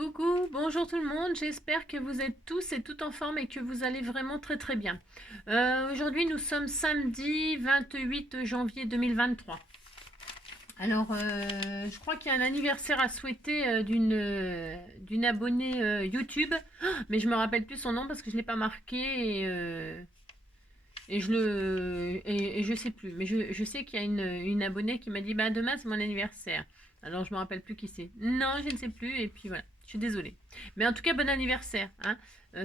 Coucou, bonjour tout le monde, j'espère que vous êtes tous et toutes en forme et que vous allez vraiment très très bien. Aujourd'hui nous sommes samedi 28 janvier 2023. Alors je crois qu'il y a un anniversaire à souhaiter d'une abonnée YouTube, mais je me rappelle plus son nom parce que je ne l'ai pas marqué et je sais plus. Mais je sais qu'il y a une abonnée qui m'a dit bah demain c'est mon anniversaire. Alors je me rappelle plus qui c'est. Non, je ne sais plus et puis voilà. Je suis désolée. Mais en tout cas bon anniversaire. Hein.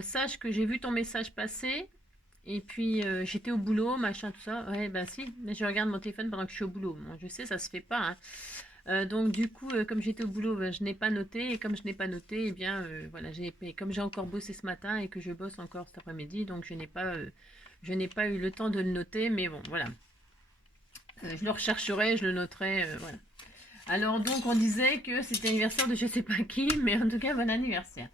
Sache que j'ai vu ton message passer et puis j'étais au boulot, machin tout ça. Ouais bah si. Mais je regarde mon téléphone pendant que je suis au boulot. Bon, je sais ça se fait pas. Hein. Donc du coup, comme j'étais au boulot, je n'ai pas noté et comme je n'ai pas noté, eh bien voilà, comme j'ai encore bossé ce matin et que je bosse encore cet après-midi, donc je n'ai pas eu le temps de le noter, mais bon voilà, je le rechercherai, je le noterai, voilà. Alors donc on disait que c'était l'anniversaire de je sais pas qui, mais en tout cas bon anniversaire.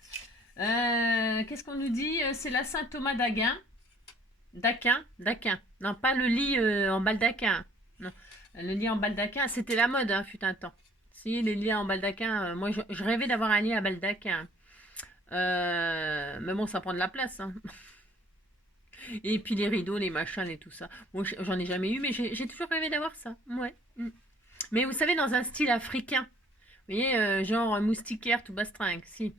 Qu'est-ce qu'on nous dit? C'est la Saint Thomas d'Aquin. D'Aquin. Non, pas le lit en baldaquin. Non, le lit en baldaquin, c'était la mode, hein, fut un temps. Si, les lits en baldaquin, moi je rêvais d'avoir un lit à baldaquin. Mais bon, ça prend de la place. Hein. Et puis les rideaux, les machins et tout ça. Bon, j'en ai jamais eu, mais j'ai toujours rêvé d'avoir ça. Ouais. Mm. Mais vous savez, dans un style africain. Vous voyez, genre moustiquaire tout bastringue, si.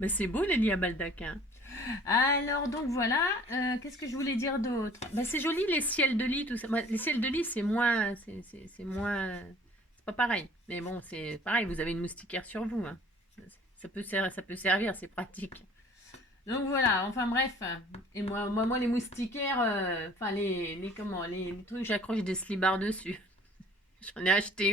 Mais c'est beau les lits à baldaquin. Alors donc voilà, qu'est-ce que je voulais dire d'autre? Bah, c'est joli les ciels de lit, tout ça. Bah, les ciels de lit, c'est moins, c'est moins, c'est pas pareil. Mais bon, c'est pareil, vous avez une moustiquaire sur vous. Hein. Ça peut servir, c'est pratique. Donc voilà, enfin bref. Et moi les moustiquaires, enfin comment, les trucs, j'accroche des slibards dessus. J'en ai acheté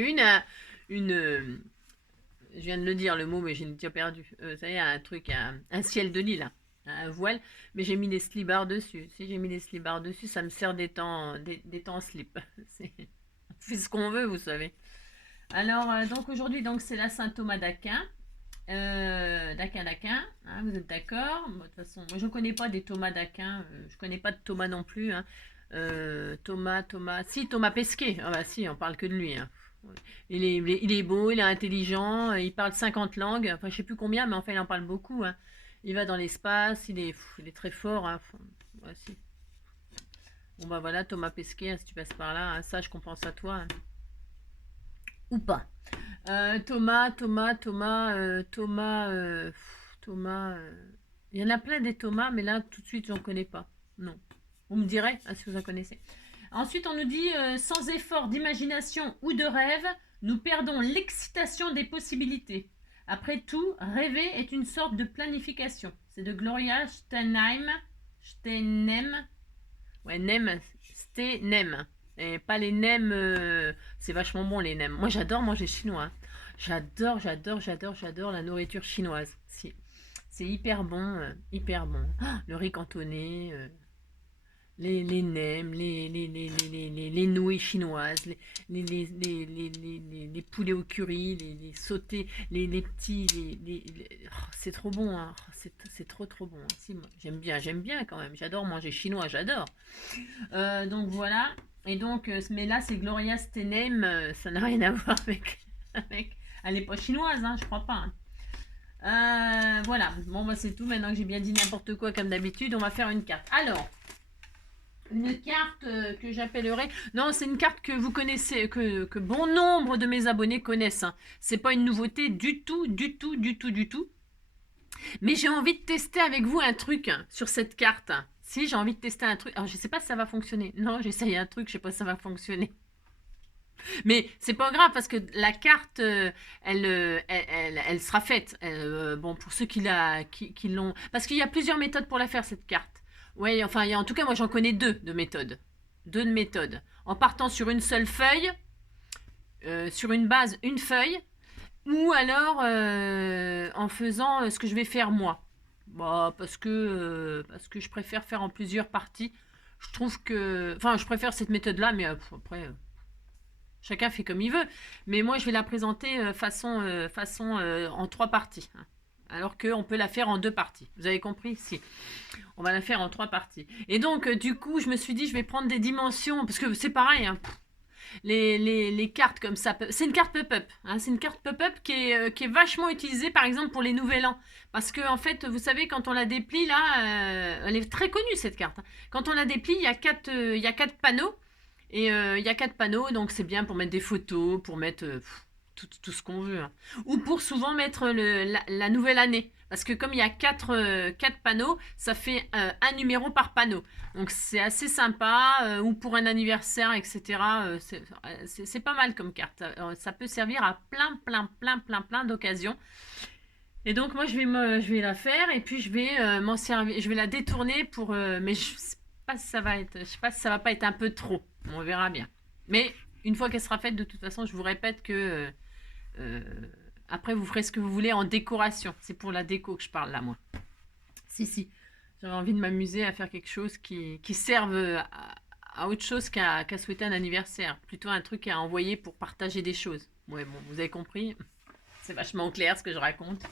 je viens de le dire le mot, mais j'ai déjà perdu. Vous savez, un truc, un ciel de lit là, un voile, mais j'ai mis des slibards dessus. Si j'ai mis des slibards dessus, ça me sert des temps en slip. On fait ce qu'on veut, vous savez. Alors, donc aujourd'hui, donc c'est la Saint Thomas d'Aquin. D'Aquin, hein, vous êtes d'accord? De toute façon, moi je ne connais pas des Thomas d'Aquin, je ne connais pas de Thomas non plus. Hein. Si Thomas Pesquet, ah bah si, on parle que de lui. Hein. Ouais. Il est beau, il est intelligent, il parle 50 langues, enfin je sais plus combien, mais enfin il en parle beaucoup. Hein. Il va dans l'espace, il est très fort. Hein. Enfin, ouais, si. Bon bah voilà, Thomas Pesquet, hein, si tu passes par là, hein, sache qu'on pense à toi. Hein. Ou pas. Thomas. Il y en a plein des Thomas, mais là, tout de suite, j'en connais pas. Non. Vous me direz hein, si vous en connaissez. Ensuite, on nous dit sans effort d'imagination ou de rêve, nous perdons l'excitation des possibilités. Après tout, rêver est une sorte de planification. C'est de Gloria Steinem. Ouais, Nem. Et pas les nems, c'est vachement bon les nems. Moi j'adore manger chinois. Hein. J'adore la nourriture chinoise. Si. C'est hyper bon, hyper bon. Ah, le riz cantonais, les nems, les nouilles chinoises, les poulets au curry, les sautés, les petits, oh, c'est trop bon, hein. Oh, c'est trop bon. Hein. Si, moi, j'aime bien quand même. J'adore manger chinois, j'adore. Donc voilà. Et donc, mais là, c'est Gloria Steinem. Ça n'a rien à voir avec. Elle n'est pas chinoise, hein, je crois pas. Hein. Voilà. Bon, bah, c'est tout. Maintenant que j'ai bien dit n'importe quoi comme d'habitude, on va faire une carte. Alors, une carte que j'appellerai. Non, c'est une carte que vous connaissez, que bon nombre de mes abonnés connaissent. Hein. C'est pas une nouveauté du tout. Mais j'ai envie de tester avec vous un truc hein, sur cette carte. Si j'ai envie de tester un truc, alors je sais pas si ça va fonctionner. Non, j'essaye un truc, je sais pas si ça va fonctionner. Mais c'est pas grave parce que la carte, elle sera faite. Bon, pour ceux qui l'ont, parce qu'il y a plusieurs méthodes pour la faire cette carte. Ouais, enfin, en tout cas, moi j'en connais deux de méthodes. Deux de méthodes. En partant sur une seule feuille, sur une base, une feuille, ou alors en faisant ce que je vais faire moi. Bah, parce que je préfère faire en plusieurs parties. Je trouve que. Enfin, je préfère cette méthode-là, mais après, chacun fait comme il veut. Mais moi, je vais la présenter façon en trois parties. Hein. Alors qu'on peut la faire en deux parties. Vous avez compris? Si. On va la faire en trois parties. Et donc, du coup, je me suis dit, je vais prendre des dimensions. Parce que c'est pareil. Hein. les cartes comme ça. C'est une carte pop-up. Hein, c'est une carte pop-up qui est vachement utilisée, par exemple, pour les nouvel an. Parce que, en fait, vous savez, quand on la déplie, là, elle est très connue, cette carte. Quand on la déplie, il y a quatre panneaux. Et il y a 4 panneaux, donc c'est bien pour mettre des photos, pour mettre tout ce qu'on veut. Hein. Ou pour souvent mettre la nouvelle année. Parce que comme il y a 4 panneaux, ça fait un numéro par panneau. Donc c'est assez sympa. Ou pour un anniversaire, etc. C'est pas mal comme carte. Ça peut servir à plein d'occasions. Et donc moi je vais la faire et puis je vais m'en servir. Je vais la détourner pour... mais je sais pas si ça va être... Je sais pas si ça va pas être un peu trop. On verra bien. Mais une fois qu'elle sera faite, de toute façon, je vous répète que euh, après, vous ferez ce que vous voulez en décoration. C'est pour la déco que je parle là, moi. Si. J'avais envie de m'amuser à faire quelque chose qui serve à autre chose qu'à souhaiter un anniversaire. Plutôt un truc à envoyer pour partager des choses. Ouais, bon, vous avez compris. C'est vachement clair ce que je raconte.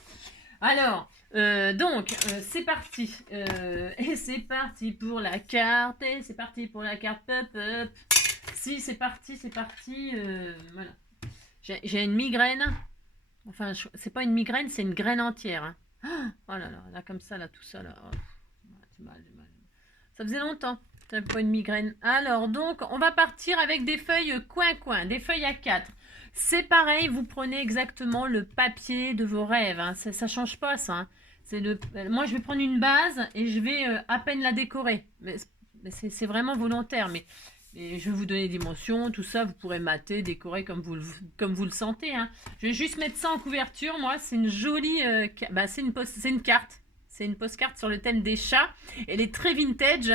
Alors, c'est parti. Et c'est parti pour la carte. Et c'est parti pour la carte pop-up. Si, c'est parti. Voilà. J'ai une migraine. Enfin, c'est pas une migraine, c'est une graine entière. Hein. Oh là là, comme ça, là, tout ça, là. Oh, c'est mal. Ça faisait longtemps que j'avais pas une migraine. Alors, donc, on va partir avec des feuilles coin-coin, des feuilles à 4. C'est pareil, vous prenez exactement le papier de vos rêves. Hein. Ça change pas, ça. Hein. Moi, je vais prendre une base et je vais à peine la décorer. Mais c'est vraiment volontaire. Mais je vais vous donner des dimensions, tout ça. Vous pourrez mater, décorer comme vous le sentez. Hein. Je vais juste mettre ça en couverture. Moi, c'est une jolie... c'est une carte. C'est une postcard sur le thème des chats. Elle est très vintage.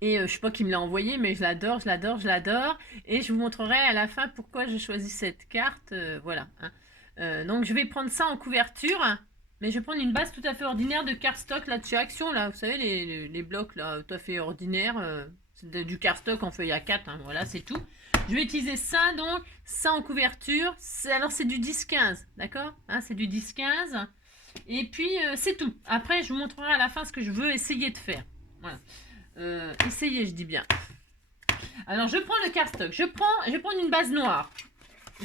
Et je sais pas qui me l'a envoyé, mais je l'adore. Et je vous montrerai à la fin pourquoi j'ai choisi cette carte. Voilà. Hein. Donc je vais prendre ça en couverture. Mais je vais prendre une base tout à fait ordinaire de cardstock là de chez Action. Là, vous savez, les blocs là, tout à fait ordinaires. C'est du cardstock en feuille A4. Hein, voilà, c'est tout. Je vais utiliser ça, donc, ça en couverture. Alors c'est du 10-15, d'accord, hein, c'est du 10-15. Et puis c'est tout. Après, je vous montrerai à la fin ce que je veux essayer de faire. Voilà. Essayer, je dis bien. Alors, je prends le cardstock. Je vais prendre une base noire.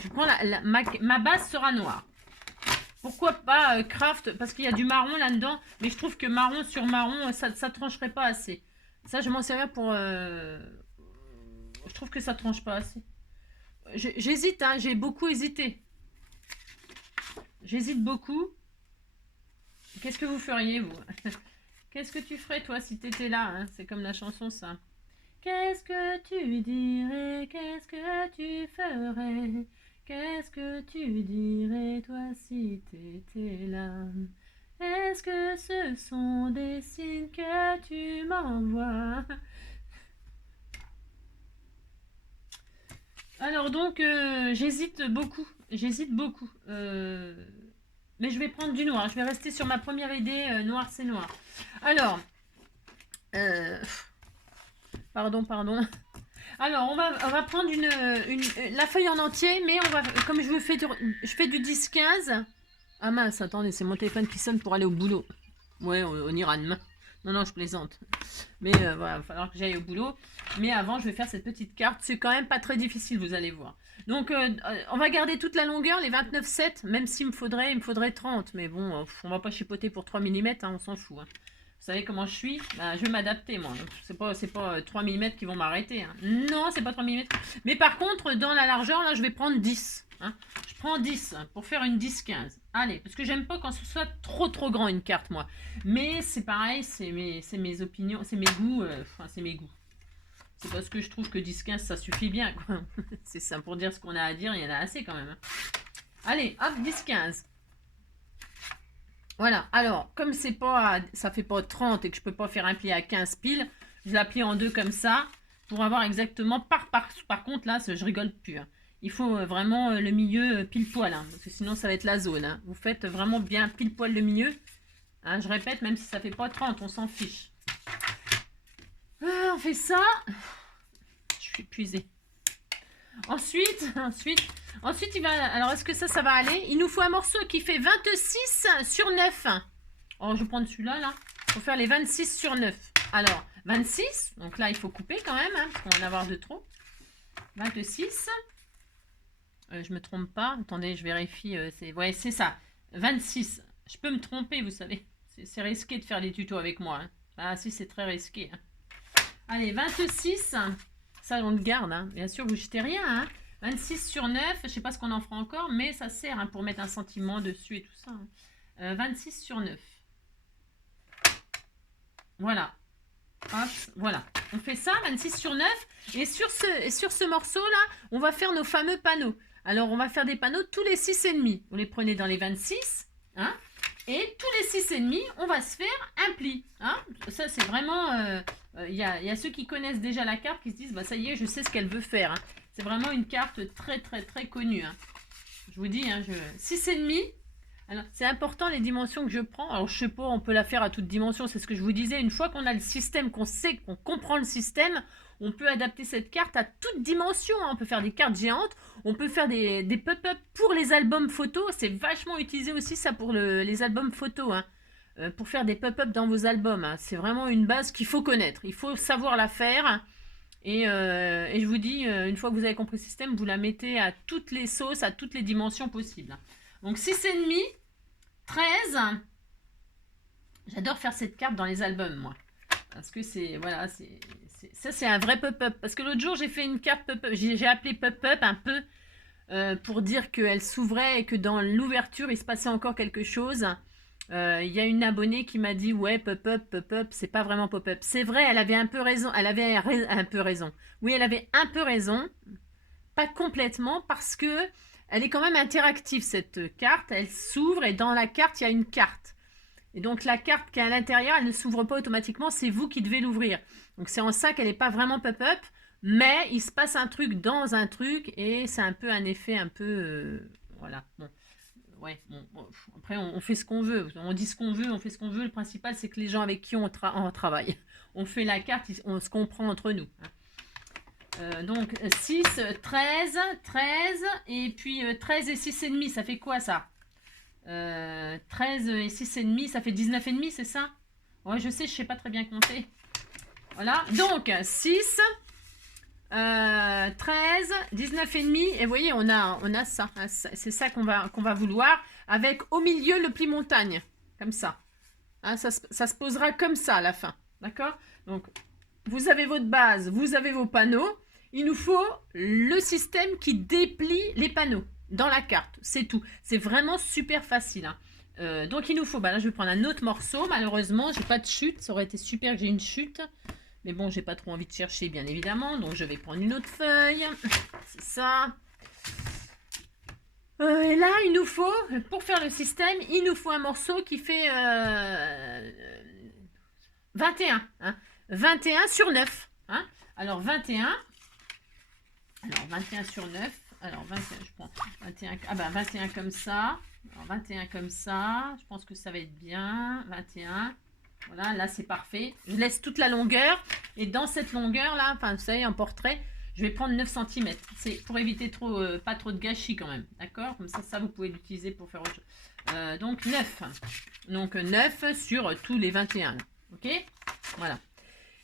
Je prends ma base sera noire. Pourquoi pas craft? Parce qu'il y a du marron là-dedans. Mais je trouve que marron sur marron, ça trancherait pas assez. Ça, je m'en servir pour... Je trouve que ça tranche pas assez. J'hésite, hein. J'ai beaucoup hésité. J'hésite beaucoup. Qu'est-ce que vous feriez, vous? Qu'est-ce que tu ferais, toi, si t'étais là, hein? C'est comme la chanson, ça. Qu'est-ce que tu dirais? Qu'est-ce que tu ferais? Qu'est-ce que tu dirais, toi, si t'étais là? Est-ce que ce sont des signes que tu m'envoies? Alors, donc, j'hésite beaucoup. Mais je vais prendre du noir. Je vais rester sur ma première idée. Noir, c'est noir. Alors, pardon. Alors, on va prendre la feuille en entier, mais comme je fais du 10-15. Ah mince, attendez, c'est mon téléphone qui sonne pour aller au boulot. Ouais, on ira demain. Non, je plaisante. Mais voilà, il va falloir que j'aille au boulot. Mais avant, je vais faire cette petite carte. C'est quand même pas très difficile, vous allez voir. Donc, on va garder toute la longueur, les 29,7, même s'il me faudrait 30. Mais bon, on va pas chipoter pour 3 mm, hein, on s'en fout. Hein. Vous savez comment je suis? Je vais m'adapter, moi. C'est pas 3 mm qui vont m'arrêter. Hein. Non, c'est pas 3 mm. Mais par contre, dans la largeur, là, je vais prendre 10. Hein. Je prends 10 pour faire une 10-15. Allez, parce que j'aime pas quand ce soit trop grand une carte, moi. Mais c'est pareil, c'est mes opinions, c'est mes goûts. C'est mes goûts. C'est parce que je trouve que 10-15, ça suffit bien, quoi. C'est ça, pour dire ce qu'on a à dire, il y en a assez quand même. Hein. Allez, hop, 10-15. Voilà, alors, comme ça fait pas 30 et que je peux pas faire un pli à 15 piles, je la plie en deux comme ça, pour avoir exactement, par contre, là, je rigole plus. Hein. Il faut vraiment le milieu pile poil, hein, parce que sinon ça va être la zone. Hein. Vous faites vraiment bien pile poil le milieu. Hein, je répète, même si ça fait pas 30, on s'en fiche. On fait ça. Je suis épuisée. Ensuite, alors est-ce que ça va aller? Il nous faut un morceau qui fait 26 sur 9. Oh, je vais prendre celui-là, là. Pour faire les 26 sur 9. Alors, 26. Donc là, il faut couper quand même, hein, parce qu'on va en avoir de trop. 26. Je me trompe pas. Attendez, je vérifie. Ouais, c'est ça. 26. Je peux me tromper, vous savez. C'est risqué de faire des tutos avec moi. Hein. Ah si, c'est très risqué. Hein. Allez, 26. Ça, on le garde. Hein. Bien sûr, vous jetez rien. Hein. 26 sur 9. Je sais pas ce qu'on en fera encore, mais ça sert hein, pour mettre un sentiment dessus et tout ça. Hein. 26 sur 9. Voilà. Hop, voilà. On fait ça, 26 sur 9. Et sur ce morceau-là, on va faire nos fameux panneaux. Alors, on va faire des panneaux tous les 6,5. Vous les prenez dans les 26. Hein, et tous les 6,5, on va se faire un pli. Hein. Ça, c'est vraiment... Il y a ceux qui connaissent déjà la carte qui se disent, bah, ça y est, je sais ce qu'elle veut faire. Hein. C'est vraiment une carte très, très, très connue. Hein. Je vous dis, hein, 6,5. Alors, c'est important les dimensions que je prends. Alors, je sais pas, on peut la faire à toute dimension. C'est ce que je vous disais. Une fois qu'on a le système, qu'on sait, qu'on comprend le système, on peut adapter cette carte à toute dimension. Hein. On peut faire des cartes géantes. On peut faire des pop-up pour les albums photos. C'est vachement utilisé aussi ça pour les albums photos. Hein. Pour faire des pop-up dans vos albums. Hein. C'est vraiment une base qu'il faut connaître. Il faut savoir la faire. Et je vous dis, une fois que vous avez compris le système, vous la mettez à toutes les sauces, à toutes les dimensions possibles. Donc 6,5, 13. J'adore faire cette carte dans les albums, moi. Parce que c'est, voilà, ça c'est un vrai pop-up. Parce que l'autre jour, j'ai fait une carte pop-up, j'ai appelé pop-up un peu pour dire qu'elle s'ouvrait et que dans l'ouverture, il se passait encore quelque chose. Il y a une abonnée qui m'a dit, ouais, pop-up, c'est pas vraiment pop-up. C'est vrai, elle avait un peu raison. Elle avait un peu raison. Oui, elle avait un peu raison. Pas complètement, parce que elle est quand même interactive, cette carte. Elle s'ouvre et dans la carte, il y a une carte. Et donc, la carte qui est à l'intérieur, elle ne s'ouvre pas automatiquement. C'est vous qui devez l'ouvrir. Donc, c'est en ça qu'elle n'est pas vraiment pop-up. Mais il se passe un truc dans un truc. Et c'est un peu un effet un peu... voilà. Bon. Ouais, bon. Après, on fait ce qu'on veut. On dit ce qu'on veut, on fait ce qu'on veut. Le principal, c'est que les gens avec qui on travaille. On fait la carte, on se comprend entre nous. Hein. Donc 6, 13, et puis 13 et 6,5, ça fait quoi ça 13 et 6,5, ça fait 19,5, c'est ça? Ouais, je sais pas très bien compter. Voilà, donc 6, 13, 19,5, et vous voyez, on a ça. Hein, c'est ça qu'on va vouloir, avec au milieu le pli montagne, comme ça. Hein, ça se posera comme ça à la fin, d'accord? Donc, vous avez votre base, vous avez vos panneaux. Il nous faut le système qui déplie les panneaux dans la carte. C'est tout. C'est vraiment super facile. Hein. Donc, il nous faut... Bah là, je vais prendre un autre morceau. Malheureusement, j'ai pas de chute. Ça aurait été super que j'ai une chute. Mais bon, j'ai pas trop envie de chercher, bien évidemment. Donc, je vais prendre une autre feuille. C'est ça. Et là, il nous faut, pour faire le système, il nous faut un morceau qui fait 21. Hein. 21 sur 9. Hein. Alors, 21... Alors, 21 sur 9. Alors, 21, je prends 21. Ah ben, 21 comme ça. Alors, 21 comme ça. Je pense que ça va être bien. 21. Voilà, là, c'est parfait. Je laisse toute la longueur. Et dans cette longueur-là, enfin, vous savez, en portrait, je vais prendre 9 cm. C'est pour éviter pas trop de gâchis quand même. D'accord? Comme ça, vous pouvez l'utiliser pour faire autre chose. Donc, 9. Donc, 9 sur tous les 21. OK? Voilà.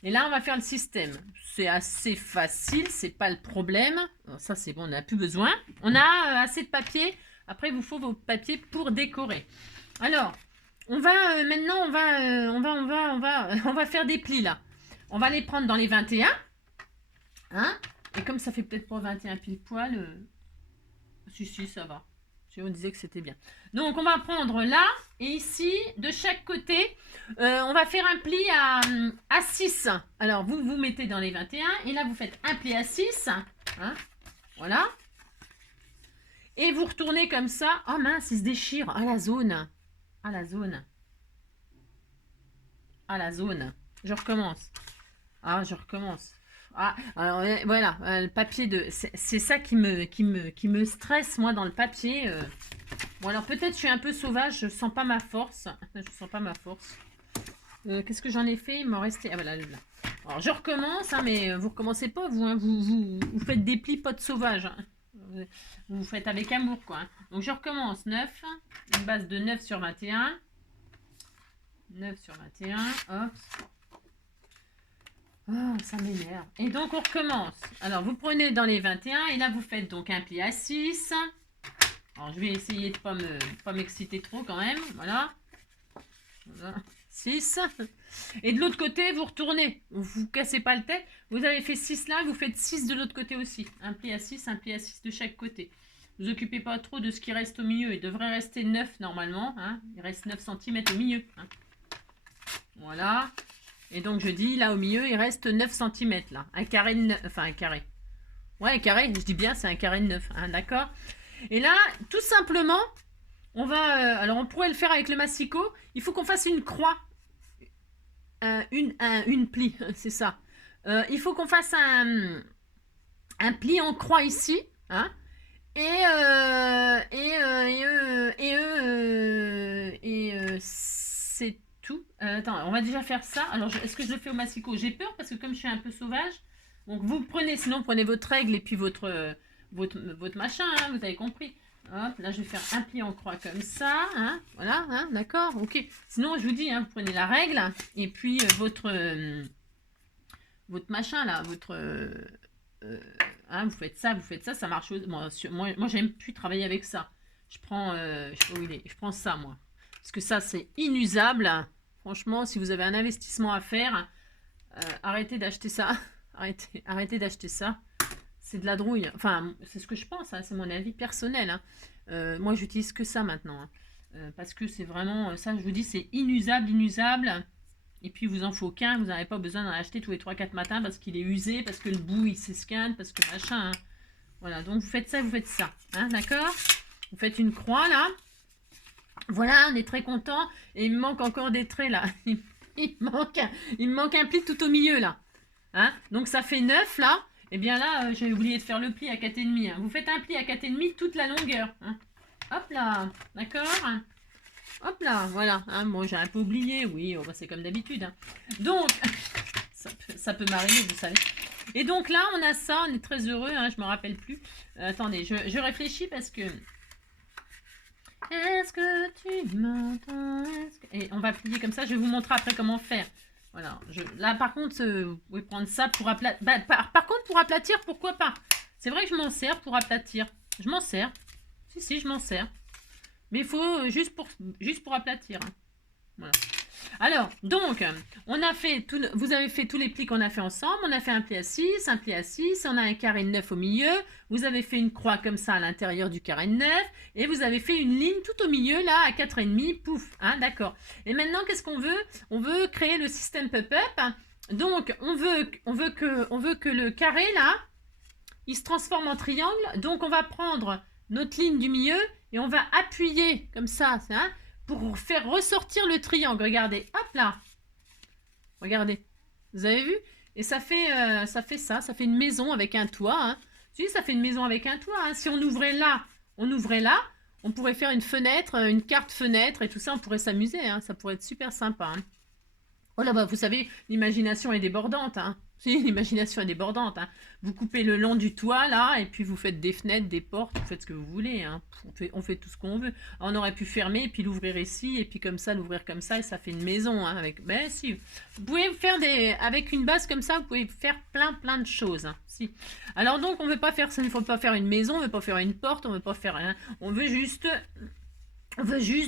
Et là, on va faire le système. C'est assez facile, c'est pas le problème. Alors ça, c'est bon, on n'a plus besoin. On a assez de papier. Après, il vous faut vos papiers pour décorer. Alors, on va maintenant, on va faire des plis là. On va les prendre dans les 21. Hein? Et comme ça fait peut-être pas 21 pile poil, si, ça va. On disait que c'était bien. Donc, on va prendre là et ici, de chaque côté, on va faire un pli à 6. Alors, vous mettez dans les 21 et là, vous faites un pli à 6. Hein, voilà. Et vous retournez comme ça. Oh mince, il se déchire. Ah, la zone. Ah, la zone. Ah, la zone. Je recommence. Ah, je recommence. Ah, alors voilà, le papier de... C'est ça qui me stresse, moi, dans le papier. Bon, alors peut-être je suis un peu sauvage, je sens pas ma force. Je sens pas ma force. Qu'est-ce que j'en ai fait? Il m'en restait... Ah, voilà, là. Alors, je recommence, hein, mais vous recommencez pas, vous, hein, vous faites des plis pas de sauvage. Hein. Vous faites avec amour, quoi. Hein. Donc, je recommence. 9, une base de 9 sur 21. 9 sur 21, hop. Oh, ça m'énerve. Et donc, on recommence. Alors, vous prenez dans les 21 et là, vous faites donc un pli à 6. Alors, je vais essayer de pas m'exciter trop quand même. Voilà. Voilà. 6. Et de l'autre côté, vous retournez. Vous cassez pas le tête. Vous avez fait 6 là, vous faites 6 de l'autre côté aussi. Un pli à 6, un pli à 6 de chaque côté. Ne vous occupez pas trop de ce qui reste au milieu. Il devrait rester 9 normalement. Hein. Il reste 9 cm au milieu. Hein. Voilà. Et donc je dis, là au milieu, il reste 9 cm là. Un carré de 9. Enfin, un carré. Ouais, un carré, je dis bien, c'est un carré de 9. Hein, d'accord. Et là, tout simplement, on va... alors, on pourrait le faire avec le massicot. Il faut qu'on fasse une croix. Une pli, c'est ça. Il faut qu'on fasse un pli en croix ici. Hein. C'est tout. Attends, on va déjà faire ça. Alors, est-ce que je le fais au massicot? J'ai peur parce que comme je suis un peu sauvage, donc vous prenez, sinon prenez votre règle et puis votre machin, hein, vous avez compris. Hop, là je vais faire un pli en croix comme ça, hein, voilà, hein, d'accord, ok. Sinon je vous dis, hein, vous prenez la règle et puis votre machin là, hein, vous faites ça, ça marche. Moi j'aime plus travailler avec ça. Je prends, je sais pas où il est, je prends ça moi. Parce que ça c'est inusable. Franchement, si vous avez un investissement à faire, arrêtez d'acheter ça. Arrêtez d'acheter ça. C'est de la drouille. Enfin, c'est ce que je pense, hein, c'est mon avis personnel. Hein. Moi j'utilise que ça maintenant. Hein. Parce que c'est vraiment, ça je vous dis, c'est inusable. Et puis, vous en faut qu'un, vous n'avez pas besoin d'en acheter tous les 3-4 matins parce qu'il est usé, parce que le bout, il s'escane, parce que machin. Hein. Voilà, donc vous faites ça, hein, d'accord? Vous faites une croix, là. Voilà, on est très content. Et il me manque encore des traits, là. Il me manque un pli tout au milieu, là. Hein? Donc, ça fait 9, là. Et bien là, j'ai oublié de faire le pli à 4,5. Hein. Vous faites un pli à 4,5 toute la longueur. Hein. Hop là, d'accord? Hop là, voilà. Hein, bon, j'ai un peu oublié. Oui, oh, bah, c'est comme d'habitude. Hein. Donc, ça peut m'arriver, vous savez. Et donc là, on a ça. On est très heureux. Hein, je ne me rappelle plus. Attendez, je réfléchis parce que... Est-ce que tu m'entends? Et on va plier comme ça. Je vais vous montrer après comment faire. Voilà. Là, par contre, vous pouvez prendre ça pour aplatir. Bah, par contre, pour aplatir, pourquoi pas? C'est vrai que je m'en sers pour aplatir. Je m'en sers. Si, je m'en sers. Mais il faut juste pour aplatir. Hein. Voilà. Alors, donc, vous avez fait tous les plis qu'on a fait ensemble. On a fait un pli à 6, un pli à 6. On a un carré de 9 au milieu. Vous avez fait une croix comme ça à l'intérieur du carré de 9. Et vous avez fait une ligne tout au milieu, là, à 4,5. Pouf, hein, d'accord. Et maintenant, qu'est-ce qu'on veut? On veut créer le système pop-up. Donc, on veut que le carré, là, il se transforme en triangle. Donc, on va prendre notre ligne du milieu et on va appuyer comme ça, hein, pour faire ressortir le triangle. Regardez, hop là. Regardez. Vous avez vu? Et ça fait ça fait une maison avec un toit. Hein. Si, ça fait une maison avec un toit. Hein. Si on ouvrait là, on pourrait faire une fenêtre, une carte fenêtre et tout ça, on pourrait s'amuser. Hein. Ça pourrait être super sympa. Hein. Oh là, bah, vous savez, l'imagination est débordante. Hein. Si, l'imagination est débordante. Hein. Vous coupez le long du toit, là, et puis vous faites des fenêtres, des portes, vous faites ce que vous voulez. Hein. On fait tout ce qu'on veut. On aurait pu fermer, et puis l'ouvrir ici, et puis comme ça, l'ouvrir comme ça, et ça fait une maison. Hein, avec... Ben si, vous pouvez faire avec une base comme ça, vous pouvez faire plein de choses. Hein. Si. Alors donc, on veut pas faire ça, il ne faut pas faire une maison, on ne veut pas faire une porte, on ne veut pas faire rien. On veut juste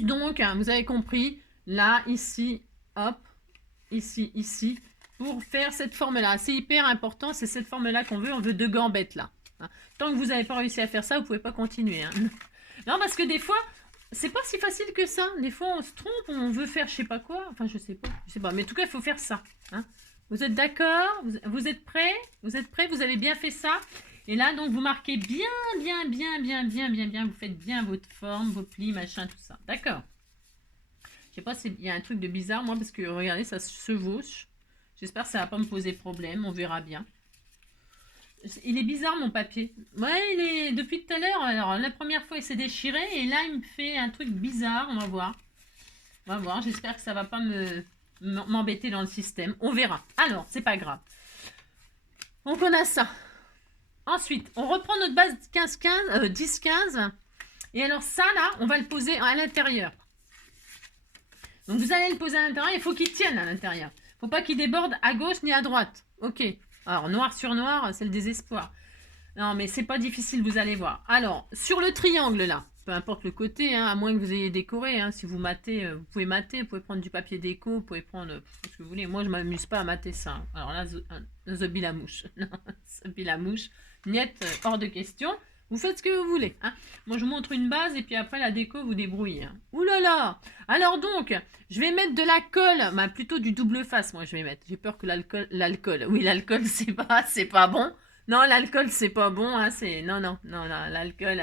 donc, hein, vous avez compris, là, ici, hop, ici, pour faire cette forme-là. C'est hyper important, c'est cette forme-là qu'on veut. On veut deux gambettes, là. Hein. Tant que vous n'avez pas réussi à faire ça, vous ne pouvez pas continuer. Hein. Non, parce que des fois, c'est pas si facile que ça. Des fois, on se trompe, on veut faire je sais pas quoi. Enfin, je sais pas. Mais en tout cas, il faut faire ça. Hein. Vous êtes d'accord? Vous êtes prêts? Vous êtes prêts? Vous avez bien fait ça? Et là, donc, vous marquez bien. Vous faites bien votre forme, vos plis, machin, tout ça. D'accord? Je sais pas s'il y a un truc de bizarre, moi, parce que regardez, ça se chevauche. J'espère que ça va pas me poser problème, on verra bien. Il est bizarre, mon papier. Ouais, il est depuis tout à l'heure. Alors, la première fois, il s'est déchiré, et là, il me fait un truc bizarre. On va voir. J'espère que ça va pas m'embêter dans le système. On verra. Alors, c'est pas grave. Donc, on a ça. Ensuite, on reprend notre base 10-15. Et alors, ça, là, on va le poser à l'intérieur. Donc vous allez le poser à l'intérieur, il faut qu'il tienne à l'intérieur. Il ne faut pas qu'il déborde à gauche ni à droite. Ok. Alors, noir sur noir, c'est le désespoir. Non, mais c'est pas difficile, vous allez voir. Alors, sur le triangle, là, peu importe le côté, hein, à moins que vous ayez décoré, hein, si vous matez, vous pouvez mater, vous pouvez prendre du papier déco, vous pouvez prendre ce que vous voulez. Moi, je m'amuse pas à mater ça. Alors là, the bilamouche. Non, the bilamouche. Niet, hors de question. Vous faites ce que vous voulez. Hein. Moi, je vous montre une base et puis après, la déco, vous débrouillez. Hein. Ouh là là. Alors donc, je vais mettre de la colle, bah, plutôt du double face, moi, je vais mettre. J'ai peur que l'alcool, oui, l'alcool, c'est pas bon. Non, l'alcool, c'est pas bon, hein, c'est... Non, l'alcool,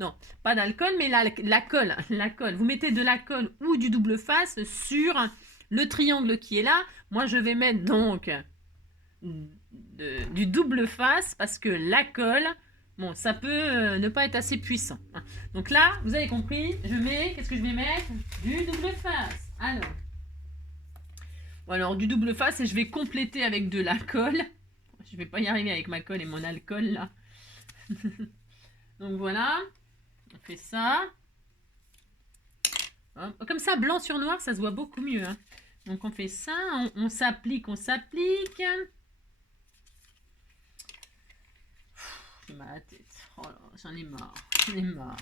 non, pas d'alcool, mais la colle, la colle. Vous mettez de la colle ou du double face sur le triangle qui est là. Moi, je vais mettre donc du double face parce que la colle, bon, ça peut ne pas être assez puissant. Donc là, vous avez compris, je mets, qu'est-ce que je vais mettre? Du double face. Alors, du double face et je vais compléter avec de la colle. Je vais pas y arriver avec ma colle et mon alcool là. Donc voilà, on fait ça. Hop. Comme ça, blanc sur noir, ça se voit beaucoup mieux. Hein. Donc on fait ça, on s'applique, on s'applique. J'ai mal à la tête. Oh là, j'en ai marre, j'en ai marre.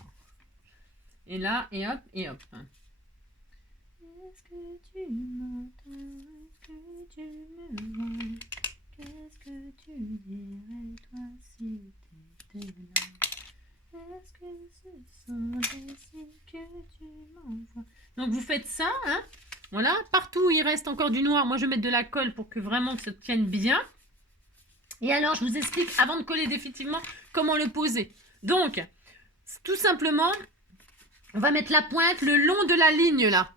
Et là, et hop, et hop. Est-ce que tu m'entends? Est-ce que tu me vois? Qu'est-ce que tu dirais, toi, si t'étais là? Est-ce que ce sont des signes que tu m'envoies? Donc, vous faites ça, hein? Voilà. Partout où il reste encore du noir, moi, je vais mettre de la colle pour que vraiment ça tienne bien. Et alors, je vous explique, avant de coller définitivement, comment le poser. Donc, tout simplement, on va mettre la pointe le long de la ligne, là.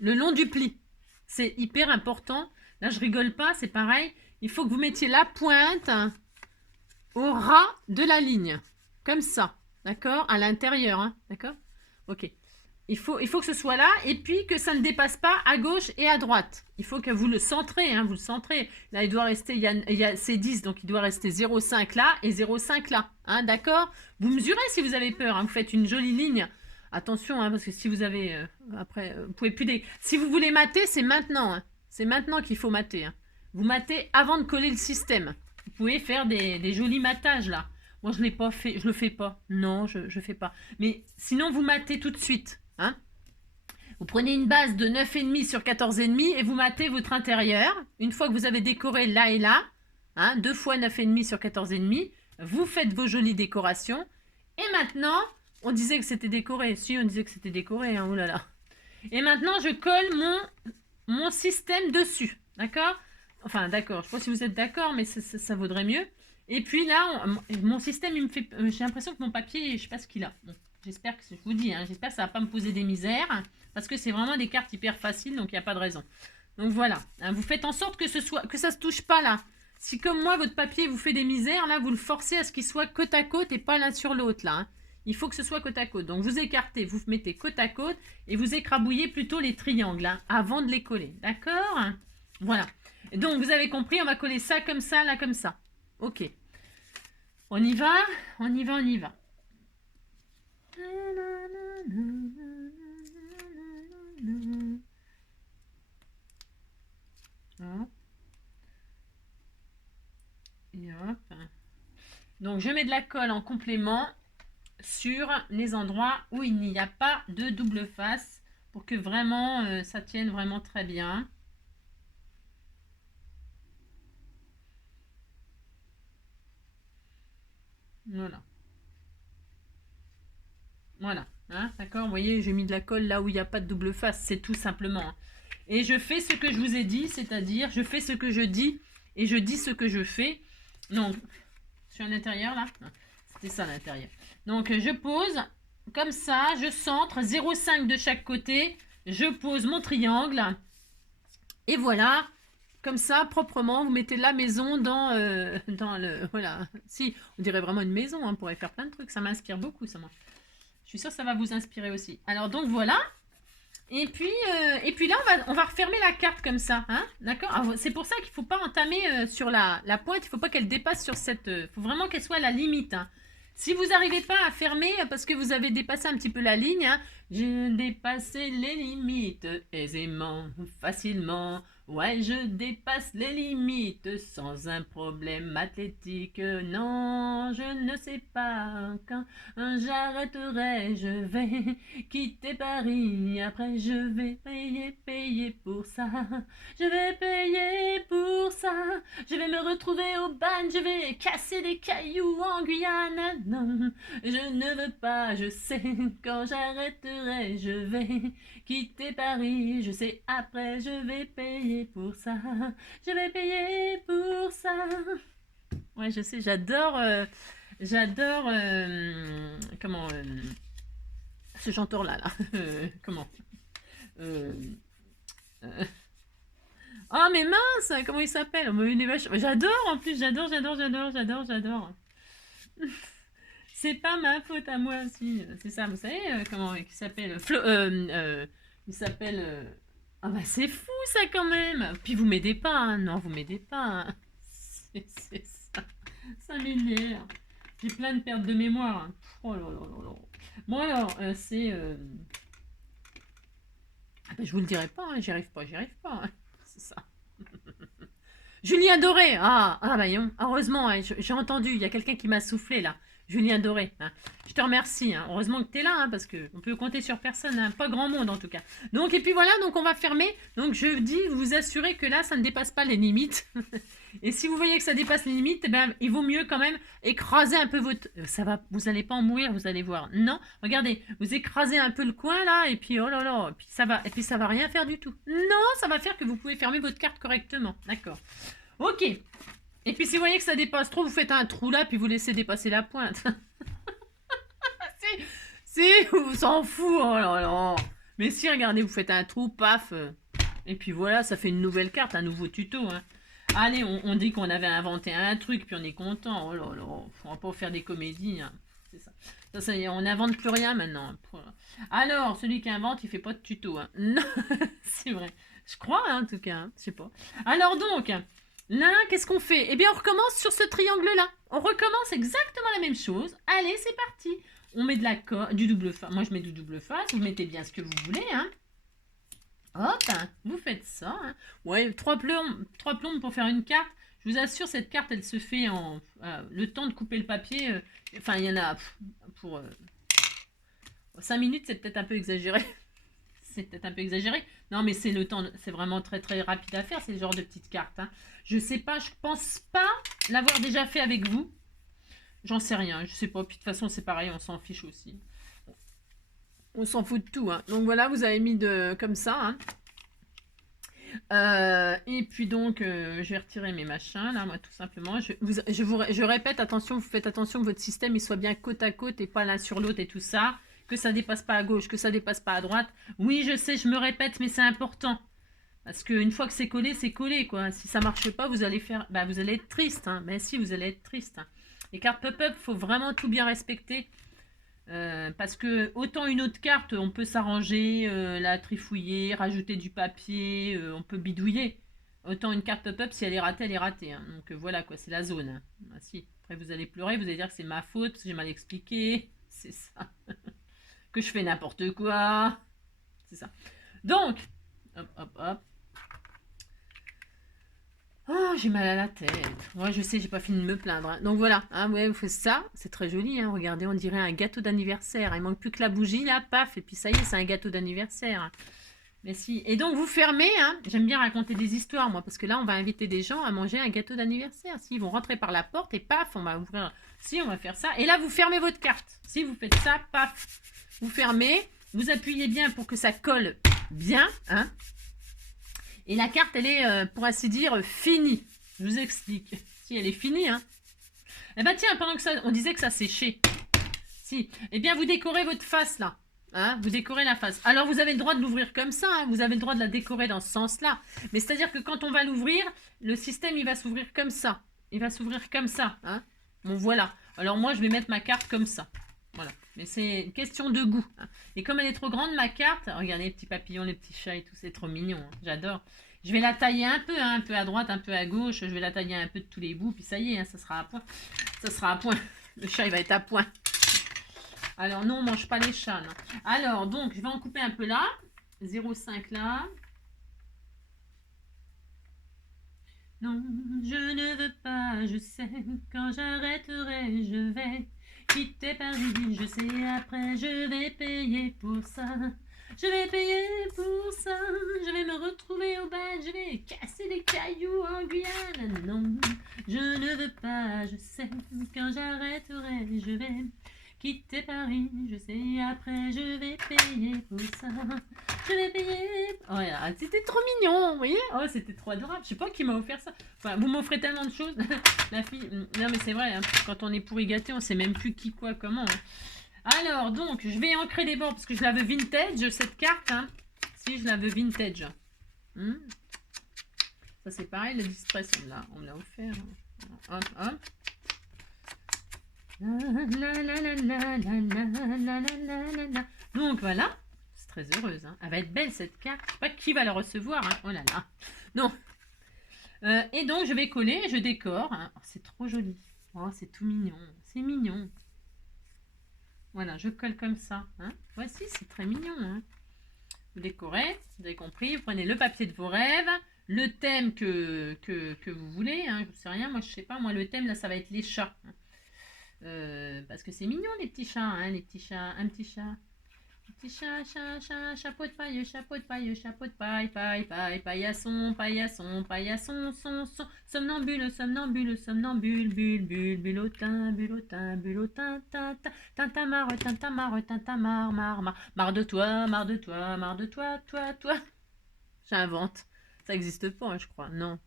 Le long du pli. C'est hyper important. Là, je rigole pas, c'est pareil. Il faut que vous mettiez la pointe au ras de la ligne. Comme ça. D'accord? À l'intérieur. Hein, d'accord? Ok. Il faut que ce soit là. Et puis que ça ne dépasse pas à gauche et à droite. Il faut que vous le centrez. Hein, vous le centrez. Là, il doit rester... Il y a c'est 10. Donc, il doit rester 0,5 là et 0,5 là. Hein, d'accord? Vous mesurez si vous avez peur. Hein, vous faites une jolie ligne. Attention, hein, parce que si vous avez... après, vous pouvez plus... Si vous voulez mater, c'est maintenant. Hein. C'est maintenant qu'il faut mater. Hein. Vous matez avant de coller le système. Vous pouvez faire des jolis matages là. Moi, je l'ai pas fait, je le fais pas. Non, je fais pas. Mais sinon, vous matez tout de suite. Hein. Vous prenez une base de 9,5 sur 14,5 et vous matez votre intérieur. Une fois que vous avez décoré là et là, hein, 2 fois 9,5 sur 14,5, vous faites vos jolies décorations. Et maintenant, on disait que c'était décoré. Si, on disait que c'était décoré. Hein, oh là là. Et maintenant, je colle mon système dessus. D'accord? Enfin, d'accord, je ne sais pas si vous êtes d'accord, mais ça vaudrait mieux. Et puis là, mon système, il me fait... j'ai l'impression que mon papier, je ne sais pas ce qu'il a. Bon, j'espère que, je vous dis, hein, j'espère que ça ne va pas me poser des misères, parce que c'est vraiment des cartes hyper faciles, donc il n'y a pas de raison. Donc voilà, hein, vous faites en sorte que ça ne se touche pas là. Si comme moi, votre papier vous fait des misères, là, vous le forcez à ce qu'il soit côte à côte et pas l'un sur l'autre, là. Hein. Il faut que ce soit côte à côte. Donc vous écartez, vous mettez côte à côte, et vous écrabouillez plutôt les triangles, hein, avant de les coller. D'accord? Voilà. Donc, vous avez compris, on va coller ça comme ça, là comme ça. Ok. On y va? On y va, on y va. Hop. Et hop. Donc, je mets de la colle en complément sur les endroits où il n'y a pas de double face pour que vraiment ça tienne vraiment très bien. Voilà. Voilà. Hein, d'accord? Vous voyez, j'ai mis de la colle là où il n'y a pas de double face. C'est tout simplement. Hein. Et je fais ce que je vous ai dit, c'est-à-dire, je fais ce que je dis et je dis ce que je fais. Donc, je suis à l'intérieur là. C'était ça à l'intérieur. Donc, je pose comme ça, je centre 0,5 de chaque côté. Je pose mon triangle. Et voilà. Comme ça, proprement, vous mettez la maison dans le... Voilà. Si, on dirait vraiment une maison. Hein, on pourrait faire plein de trucs. Ça m'inspire beaucoup, ça. Moi. Je suis sûre que ça va vous inspirer aussi. Alors, donc, voilà. Et puis là, on va refermer la carte comme ça. Hein, d'accord? C'est pour ça qu'il ne faut pas entamer sur la pointe. Il ne faut pas qu'elle dépasse sur cette... Il faut vraiment qu'elle soit à la limite. Hein. Si vous n'arrivez pas à fermer parce que vous avez dépassé un petit peu la ligne, hein, j'ai dépassé les limites aisément, facilement. Ouais, je dépasse les limites sans un problème athlétique. Non, je ne sais pas quand j'arrêterai. Je vais quitter Paris. Après, je vais payer pour ça. Je vais payer pour ça. Je vais me retrouver au ban. Je vais casser des cailloux en Guyane. Non, je ne veux pas. Je sais quand j'arrêterai. Je vais quitter Paris, je sais après je vais payer pour ça. Je vais payer pour ça. Ouais, je sais, j'adore, comment, ce chanteur-là, là. Comment euh, euh, Oh, mais mince, comment il s'appelle? J'adore, en plus, j'adore. C'est pas ma faute à moi aussi. C'est ça, vous savez comment il s'appelle il s'appelle. Ah bah c'est fou ça quand même. Puis vous m'aidez pas, hein. Non, vous m'aidez pas. Hein. C'est ça. Ça m'énerve. J'ai plein de pertes de mémoire. Hein. Oh là là là là. Bon alors, c'est. Ah bah, je vous le dirai pas, hein. J'y arrive pas. Hein. C'est ça. Julien Doré. Ah voyons. Heureusement, hein, j'ai entendu. Il y a quelqu'un qui m'a soufflé là. Julien Doré, hein. Je te remercie. Hein. Heureusement que tu es là, hein, parce qu'on peut compter sur personne. Hein. Pas grand monde, en tout cas. Donc, et puis voilà, donc on va fermer. Donc, je dis, vous assurez que là, ça ne dépasse pas les limites. Et si vous voyez que ça dépasse les limites, eh ben, il vaut mieux quand même écraser un peu votre... Ça va, vous n'allez pas en mourir, vous allez voir. Non, regardez, vous écrasez un peu le coin, là, et puis, oh là là, et puis ça va rien faire du tout. Non, ça va faire que vous pouvez fermer votre carte correctement. D'accord. Ok. Et puis si vous voyez que ça dépasse trop, vous faites un trou là, puis vous laissez dépasser la pointe. si, vous s'en fout, oh là là. Mais si, regardez, vous faites un trou, paf. Et puis voilà, ça fait une nouvelle carte, un nouveau tuto. Hein. Allez, on dit qu'on avait inventé un truc, puis on est content. Oh là là, on va pas faire des comédies. Hein. C'est ça. Ça y est, on n'invente plus rien maintenant. Alors, celui qui invente, il fait pas de tuto. Hein. Non, c'est vrai. Je crois, hein, en tout cas. Hein. Je sais pas. Alors donc... Là, qu'est-ce qu'on fait? Eh bien, on recommence sur ce triangle-là. On recommence exactement la même chose. Allez, c'est parti. On met du double face. Moi, je mets du double face. Vous mettez bien ce que vous voulez. Hein. Hop, hein. Vous faites ça. Hein. Ouais, 3 plombes pour faire une carte. Je vous assure, cette carte, elle se fait en... le temps de couper le papier. Enfin, il y en a pour... 5 minutes, c'est peut-être un peu exagéré. Non, mais c'est le temps, c'est vraiment très très rapide à faire, c'est le genre de petites cartes. Hein. Je sais pas, je pense pas l'avoir déjà fait avec vous. J'en sais rien, je sais pas. Puis de toute façon, c'est pareil, on s'en fiche aussi. On s'en fout de tout. Hein. Donc voilà, vous avez mis comme ça. Hein. Et puis donc, je vais retirer mes machins, là, moi, tout simplement. Je répète, attention, vous faites attention que votre système il soit bien côte à côte et pas l'un sur l'autre et tout ça. Que ça dépasse pas à gauche, que ça dépasse pas à droite. Oui, je sais, je me répète, mais c'est important. Parce qu'une fois que c'est collé, quoi. Si ça marche pas, vous allez vous allez être triste. Hein. Mais si, vous allez être triste. Hein. Les cartes pop-up, faut vraiment tout bien respecter. Parce que autant une autre carte, on peut s'arranger, la trifouiller, rajouter du papier, on peut bidouiller. Autant une carte pop-up, si elle est ratée, elle est ratée. Hein. Donc voilà, quoi, c'est la zone. Hein. Ah, si. Après, vous allez pleurer, vous allez dire que c'est ma faute, parce que j'ai mal expliqué. C'est ça. Que je fais n'importe quoi. C'est ça. Donc, hop. Oh, j'ai mal à la tête. Moi, je sais, j'ai pas fini de me plaindre. Hein. Donc voilà, hein, ouais, vous faites ça. C'est très joli. Hein. Regardez, on dirait un gâteau d'anniversaire. Il manque plus que la bougie, là, paf. Et puis ça y est, c'est un gâteau d'anniversaire. Mais si. Et donc, vous fermez. Hein. J'aime bien raconter des histoires, moi, parce que là, on va inviter des gens à manger un gâteau d'anniversaire. Si, ils vont rentrer par la porte et paf, on va ouvrir. Si, on va faire ça. Et là, vous fermez votre carte. Si vous faites ça, paf. Vous fermez, vous appuyez bien pour que ça colle bien. Hein. Et la carte, elle est, pour ainsi dire, finie. Je vous explique. Si, elle est finie. Hein. Eh bien, tiens, pendant que ça, on disait que ça séchait. Si. Eh bien, vous décorez votre face, là. Hein, vous décorez la face. Alors, vous avez le droit de l'ouvrir comme ça. Hein. Vous avez le droit de la décorer dans ce sens-là. Mais c'est-à-dire que quand on va l'ouvrir, le système, il va s'ouvrir comme ça. Il va s'ouvrir comme ça. Hein. Bon, voilà. Alors, moi, je vais mettre ma carte comme ça. Voilà. Mais c'est une question de goût. Hein. Et comme elle est trop grande, ma carte, regardez les petits papillons, les petits chats et tout, c'est trop mignon. Hein. J'adore. Je vais la tailler un peu à droite, un peu à gauche. Je vais la tailler un peu de tous les bouts. Puis ça y est, hein, ça sera à point. Ça sera à point. Le chat, il va être à point. Alors, non, on mange pas les chats. Non. Alors, donc, je vais en couper un peu là. 0,5 là. Non, je ne veux pas, je sais, quand j'arrêterai, je vais quitter Paris, je sais, après je vais payer pour ça. Je vais payer pour ça, je vais me retrouver au bal, je vais casser des cailloux en Guyane. Non, je ne veux pas, je sais, quand j'arrêterai, je vais quitter Paris, je sais, après je vais payer pour ça. Je vais payer. Oh, c'était trop mignon, vous voyez? Oh, c'était trop adorable. Je sais pas qui m'a offert ça. Enfin, vous m'offrez tellement de choses. La fille. Non, mais c'est vrai, hein, quand on est pourri gâté, on sait même plus qui, quoi, comment. Hein. Alors, donc, je vais ancrer les bords parce que je la veux vintage, cette carte. Hein. Si, je la veux vintage. Ça, c'est pareil, le Distress, on me l'a offert. Hop, hop. Donc, voilà. Très heureuse. Hein. Elle va être belle cette carte. Je sais pas qui va la recevoir. Hein. Oh là là. Non. Et donc je vais coller, je décore. Hein. Oh, c'est trop joli. Oh, c'est tout mignon. C'est mignon. Voilà, je colle comme ça. Hein. Voici, c'est très mignon. Hein. Vous décorez, vous avez compris. Vous prenez le papier de vos rêves, le thème que vous voulez. Hein. Je ne sais rien, moi je sais pas. Moi le thème là, ça va être les chats. Hein. Parce que c'est mignon les petits chats. Hein. Les petits chats, un petit chat. Petit chat, chat, chat, chapeau de paille, paille, paillasson, paillasson, paillasson, son, somnambule, somnambule, somnambule, bulle, bulotin, bulotin, bulotin, tintamarre, tintamarre, tintamarre, marre de toi, marre de toi, marre de toi, toi. J'invente. Ça n'existe pas, hein, je crois. Non.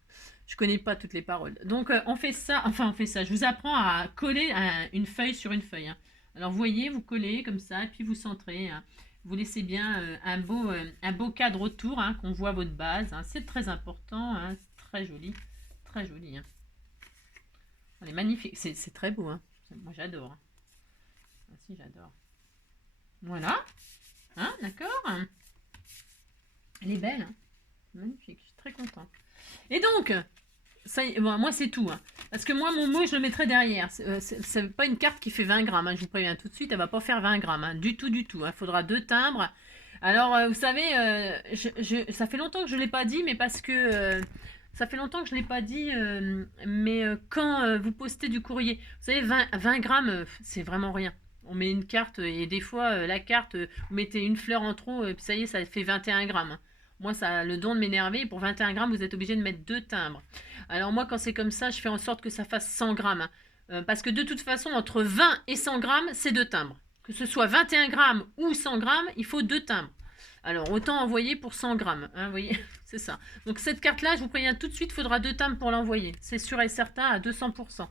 Je connais pas toutes les paroles. Donc, on fait ça. Je vous apprends à coller une feuille sur une feuille. Hein. Alors, vous voyez, vous collez comme ça, et puis vous centrez. Hein. Vous laissez bien un beau cadre autour, hein, qu'on voit votre base. Hein. C'est très important. Hein. C'est très joli. Très joli. Hein. Elle est magnifique. C'est très beau. Hein. Moi, j'adore. Hein. Ah, si, j'adore. Voilà. Hein, d'accord. Elle est belle. Hein. Magnifique. Je suis très contente. Et donc, ça, bon, moi c'est tout. Hein. Parce que moi, mon mot, je le mettrai derrière. C'est pas une carte qui fait 20 grammes. Hein, je vous préviens tout de suite, elle va pas faire 20 grammes. Hein, du tout. Il faudra 2 timbres. Alors, vous savez, ça fait longtemps que je ne l'ai pas dit, mais parce que... ça fait longtemps que je ne l'ai pas dit, mais quand vous postez du courrier, vous savez, 20 grammes, c'est vraiment rien. On met une carte, et des fois, la carte, vous mettez une fleur en trop, et puis ça y est, ça fait 21 grammes. Hein. Moi, ça a le don de m'énerver. Pour 21 grammes, vous êtes obligé de mettre 2 timbres. Alors moi, quand c'est comme ça, je fais en sorte que ça fasse 100 grammes. Hein. Parce que de toute façon, entre 20 et 100 grammes, c'est 2 timbres. Que ce soit 21 grammes ou 100 grammes, il faut 2 timbres. Alors, autant envoyer pour 100 grammes. Hein, vous voyez, c'est ça. Donc, cette carte-là, je vous préviens tout de suite, il faudra 2 timbres pour l'envoyer. C'est sûr et certain à 200%.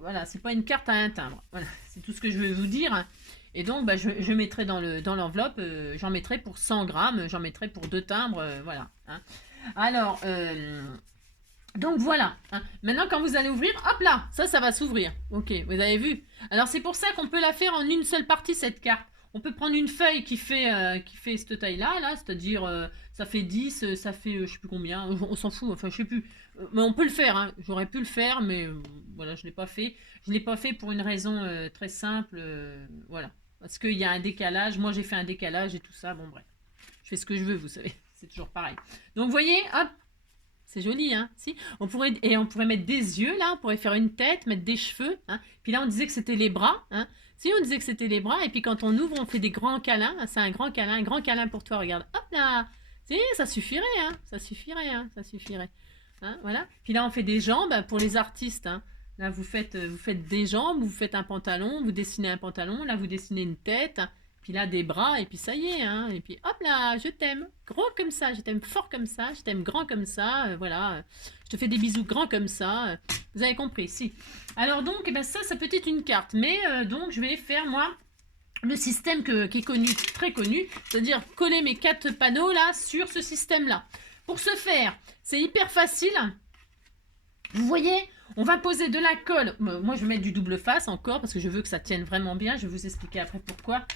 Voilà, c'est pas une carte à 1 timbre. Voilà, c'est tout ce que je veux vous dire. Hein. Et donc, bah, je mettrai dans l'enveloppe, j'en mettrai pour 100 grammes, j'en mettrai pour 2 timbres, voilà. Hein. Alors, donc voilà. Hein. Maintenant, quand vous allez ouvrir, hop là, ça va s'ouvrir. Ok, vous avez vu. Alors, c'est pour ça qu'on peut la faire en une seule partie, cette carte. On peut prendre une feuille qui fait cette taille-là, là, c'est-à-dire, ça fait 10, ça fait, je sais plus combien, on s'en fout, enfin, je sais plus. Mais on peut le faire, hein. J'aurais pu le faire, mais voilà, je ne l'ai pas fait. Je ne l'ai pas fait pour une raison très simple, voilà. Parce qu'il y a un décalage, moi j'ai fait un décalage et tout ça, bon bref. Je fais ce que je veux, vous savez, c'est toujours pareil. Donc vous voyez, hop, c'est joli, hein, si. On pourrait mettre des yeux, là, on pourrait faire une tête, mettre des cheveux, hein. Puis là on disait que c'était les bras, hein. Si, on disait que c'était les bras, et puis quand on ouvre, on fait des grands câlins. C'est un grand câlin pour toi, regarde. Hop là. Si, ça suffirait, hein. Ça suffirait. Hein, voilà. Puis là, on fait des jambes pour les artistes. Hein. Là, vous faites des jambes, vous faites un pantalon, vous dessinez un pantalon. Là, vous dessinez une tête. Puis là, des bras, et puis ça y est. Hein. Et puis hop là, je t'aime. Gros comme ça, je t'aime fort comme ça, je t'aime grand comme ça. Voilà. Je te fais des bisous grands comme ça. Vous avez compris, si. Alors donc, eh ben ça peut être une carte. Mais donc, je vais faire, moi, le système qui est connu, très connu. C'est-à-dire coller mes 4 panneaux, là, sur ce système-là. Pour ce faire, c'est hyper facile. Vous voyez, on va poser de la colle. Moi, je vais mettre du double face encore, parce que je veux que ça tienne vraiment bien. Je vais vous expliquer après pourquoi.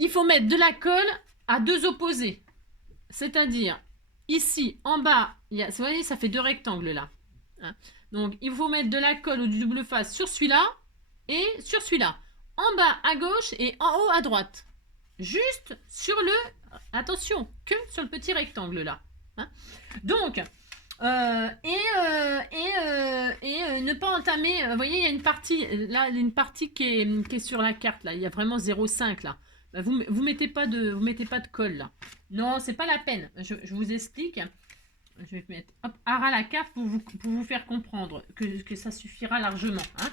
Il faut mettre de la colle à 2 opposés. C'est-à-dire, ici, en bas, vous voyez, ça fait 2 rectangles, là. Hein. Donc, il faut mettre de la colle ou du double face sur celui-là et sur celui-là. En bas à gauche et en haut à droite. Juste sur attention, que sur le petit rectangle là. Hein. Donc, Ne pas entamer. Vous voyez, il y a une partie, là, une partie qui est sur la carte, là. Il y a vraiment 0,5 là. Bah, vous mettez pas de colle, là. Non, c'est pas la peine. Je vous explique. Je vais mettre hop, à la carte pour vous faire comprendre que ça suffira largement. Hein.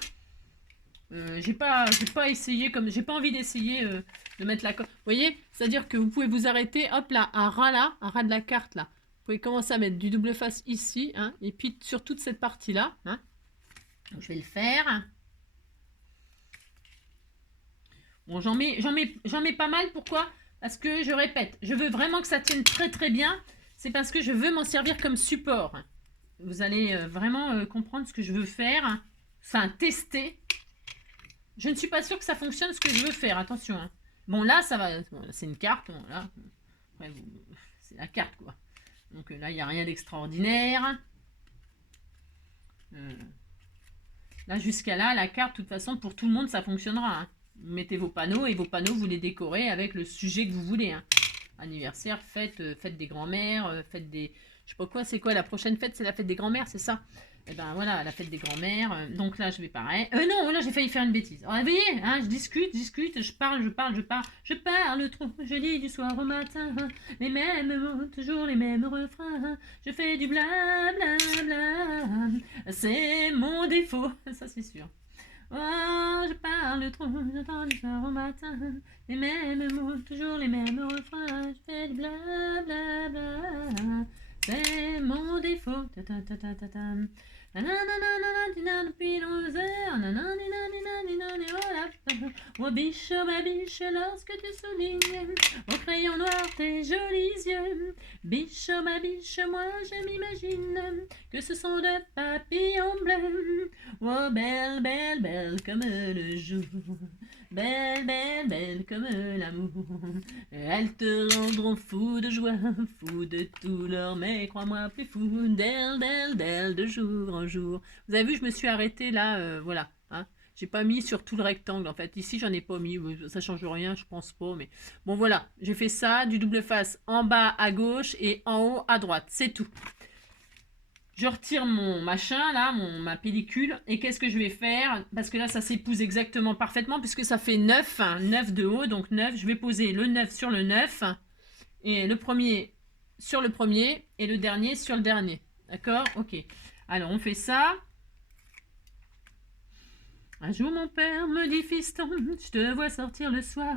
J'ai pas essayé comme j'ai pas envie d'essayer de mettre la colle. Vous voyez, c'est-à-dire que vous pouvez vous arrêter, hop là, à ras de la carte là. Vous pouvez commencer à mettre du double face ici, hein, et puis sur toute cette partie là. Hein. Donc, je vais le faire. Bon, j'en mets pas mal. Pourquoi? Parce que je répète, je veux vraiment que ça tienne très très bien. C'est parce que je veux m'en servir comme support. Vous allez vraiment comprendre ce que je veux faire. Enfin, tester. Je ne suis pas sûre que ça fonctionne ce que je veux faire. Attention. Hein. Bon, là, ça va. Bon, c'est une carte. Bon, là, c'est la carte, quoi. Donc là, il n'y a rien d'extraordinaire. Là, jusqu'à là, la carte, de toute façon, pour tout le monde, ça fonctionnera. Hein. Vous mettez vos panneaux et vos panneaux, vous les décorez avec le sujet que vous voulez. Hein. Anniversaire, fête, fête des grands-mères, fête des... Je sais pas quoi, c'est quoi la prochaine fête? C'est la fête des grands-mères, c'est ça? Et ben voilà, la fête des grands-mères. Donc là, je vais pareil. Non, là, j'ai failli faire une bêtise. Alors, vous voyez, hein, je discute, je parle trop. Je dis du soir au matin, les mêmes mots, toujours les mêmes refrains. Je fais du blablabla. C'est mon défaut, ça c'est sûr. Oh, je parle trop, j'entends du soir au matin. Les mêmes mots, toujours les mêmes refrains. Je fais du blablabla. C'est mon défaut. Depuis 11 heures. Oh biche, ma biche, lorsque tu soulignes au crayon noir tes jolis yeux. Biche, ma biche, moi je m'imagine que ce sont de papillons bleus. Oh belle, belle, belle comme le jour. Belle, belle, belle comme l'amour. Elles te rendront fou de joie, fou de tout leur, mais crois-moi plus fou d'elle, d'elle, d'elle, de jour en jour. Vous avez vu, je me suis arrêtée là, voilà. Hein. J'ai pas mis sur tout le rectangle en fait. Ici, j'en ai pas mis, ça change rien, je pense pas. Mais bon, voilà, j'ai fait ça, du double face en bas à gauche et en haut à droite, c'est tout. Je retire mon machin là, ma pellicule, et qu'est-ce que je vais faire? Parce que là ça s'épouse exactement parfaitement puisque ça fait 9, 9 de haut, donc 9, je vais poser le 9 sur le 9, et le premier sur le premier, et le dernier sur le dernier. D'accord? Ok. Alors on fait ça. Un jour mon père me dit fiston, je te vois sortir le soir.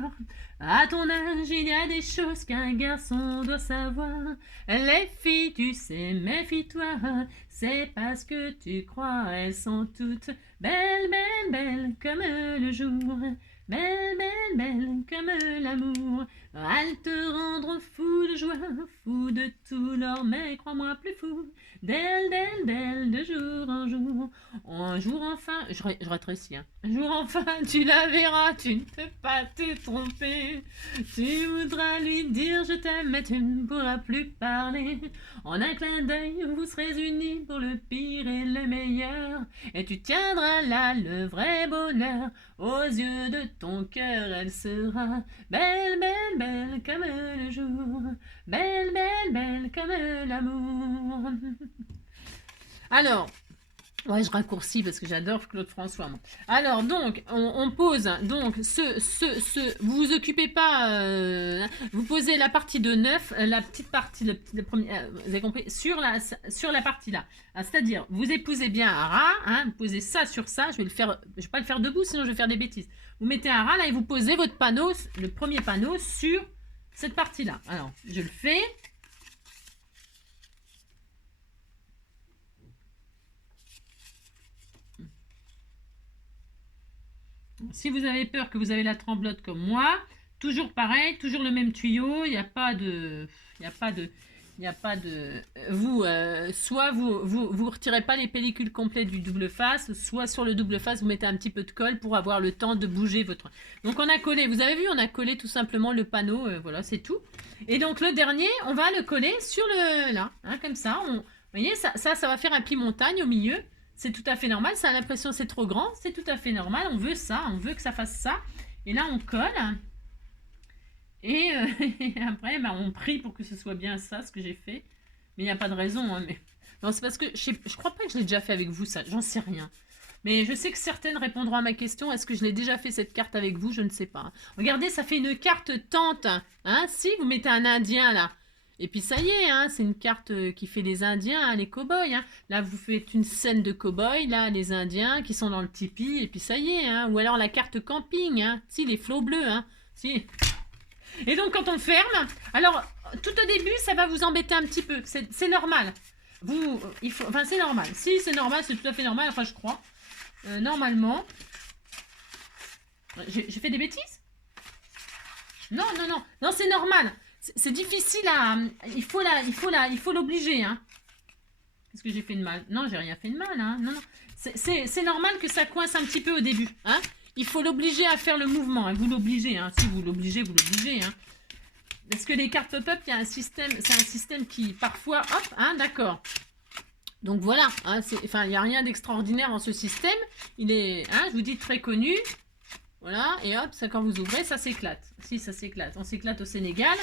À ton âge, il y a des choses qu'un garçon doit savoir. Les filles, tu sais, méfie-toi, c'est parce que tu crois, elles sont toutes belles, belles, belles comme le jour. Belle, belle, belle comme l'amour. Elles te rendront fou de joie, fou de tout l'or, mais crois-moi plus fou. D'elle, d'elle, d'elle, de jour en jour. Un jour enfin, je rétrécis, hein. Un jour enfin, tu la verras, tu ne peux pas te tromper. Tu voudras lui dire je t'aime, mais tu ne pourras plus parler. En un clin d'œil, vous serez unis pour le pire et le meilleur. Et tu tiendras là le vrai bonheur. Aux yeux de ton cœur, elle sera belle, belle, belle comme le jour. Belle, belle, belle comme l'amour. Alors, ouais, je raccourcis parce que j'adore Claude François. Moi. Alors, donc, on pose, donc, vous vous occupez pas, vous posez la partie de 9, la petite partie, le premier, vous avez compris, sur la partie là. C'est-à-dire, vous épousez bien un ras, hein, vous posez ça sur ça, je vais pas le faire debout, sinon je vais faire des bêtises. Vous mettez un ras là et vous posez votre panneau, le premier panneau sur cette partie là. Alors, je le fais. Si vous avez peur que vous avez la tremblote comme moi, toujours pareil, toujours le même tuyau, il n'y a pas de... soit vous retirez pas les pellicules complètes du double face, soit sur le double face, vous mettez un petit peu de colle pour avoir le temps de bouger votre... Donc on a collé, vous avez vu, on a collé tout simplement le panneau, voilà, c'est tout. Et donc le dernier, on va le coller sur le... là, hein, comme ça, vous voyez, ça va faire un pli montagne au milieu. C'est tout à fait normal, ça a l'impression c'est trop grand, c'est tout à fait normal, on veut ça, on veut que ça fasse ça. Et là on colle, et après on prie pour que ce soit bien ça, ce que j'ai fait. Mais il n'y a pas de raison, hein, mais Non, c'est parce que je crois pas que je l'ai déjà fait avec vous, ça. J'en sais rien. Mais je sais que certaines répondront à ma question. Est-ce que je l'ai déjà fait cette carte avec vous? Je ne sais pas. Regardez, ça fait une carte tente. Hein, si, vous mettez un Indien là. Et puis ça y est, hein, c'est une carte qui fait les Indiens, hein, les cow-boys. Hein. Là, vous faites une scène de cow-boys, là, les Indiens qui sont dans le tipi. Et puis ça y est. Hein. Ou alors la carte camping. Hein. Si, les flots bleus. Hein. Si. Et donc, quand on ferme, alors, tout au début, ça va vous embêter un petit peu. C'est normal. Enfin, c'est normal. Si, c'est normal, c'est tout à fait normal. Enfin, je crois. Normalement. J'ai fait des bêtises? Non, non, non. Non, c'est normal. C'est difficile à... Il faut l'obliger, hein. Qu'est-ce que j'ai fait de mal? Non, j'ai rien fait de mal, hein. Non, non. C'est normal que ça coince un petit peu au début, hein. Il faut l'obliger à faire le mouvement. Hein. Vous l'obligez, hein. Si vous l'obligez, vous l'obligez, hein. Parce que les cartes pop-up, il y a un système... C'est un système qui, parfois... Hop, hein, d'accord. Donc voilà, hein, enfin, il n'y a rien d'extraordinaire en ce système. Il est, hein, je vous dis, très connu. Voilà, et hop, ça, quand vous ouvrez, ça s'éclate. Si, ça s'éclate. On s'éclate au Sénégal.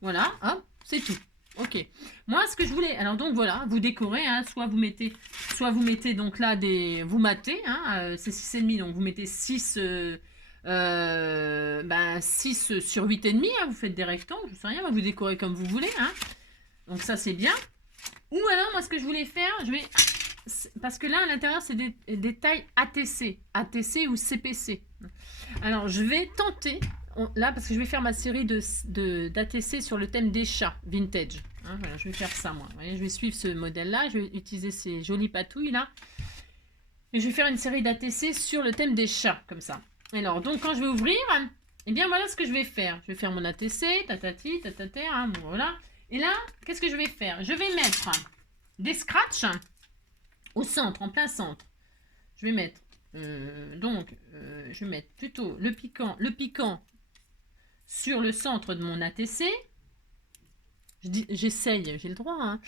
Voilà, hop, c'est tout. Ok. Moi, ce que je voulais... Alors, donc, voilà, vous décorez. Hein, soit vous mettez donc là des... Vous matez, hein, c'est 6,5. Donc, vous mettez 6... 6 sur 8,5. Hein, vous faites des rectangles, je sais rien. Vous décorez comme vous voulez. Hein. Donc, ça, c'est bien. Ou alors, moi, ce que je voulais faire, parce que là, à l'intérieur, c'est des tailles ATC. ATC ou CPC. Alors, je vais tenter, là, parce que je vais faire ma série d'ATC sur le thème des chats vintage. Hein, voilà, je vais faire ça, moi. Vous voyez, je vais suivre ce modèle-là. Je vais utiliser ces jolies patouilles-là. Et je vais faire une série d'ATC sur le thème des chats, comme ça. Alors, donc, quand je vais ouvrir, eh bien, voilà ce que je vais faire. Je vais faire mon ATC, tatati, tatata, hein, bon, voilà. Et là, qu'est-ce que je vais faire? Je vais mettre des scratchs au centre, en plein centre. Je vais mettre, je vais mettre plutôt le piquant sur le centre de mon ATC. J'essaye, j'ai le droit. Hein.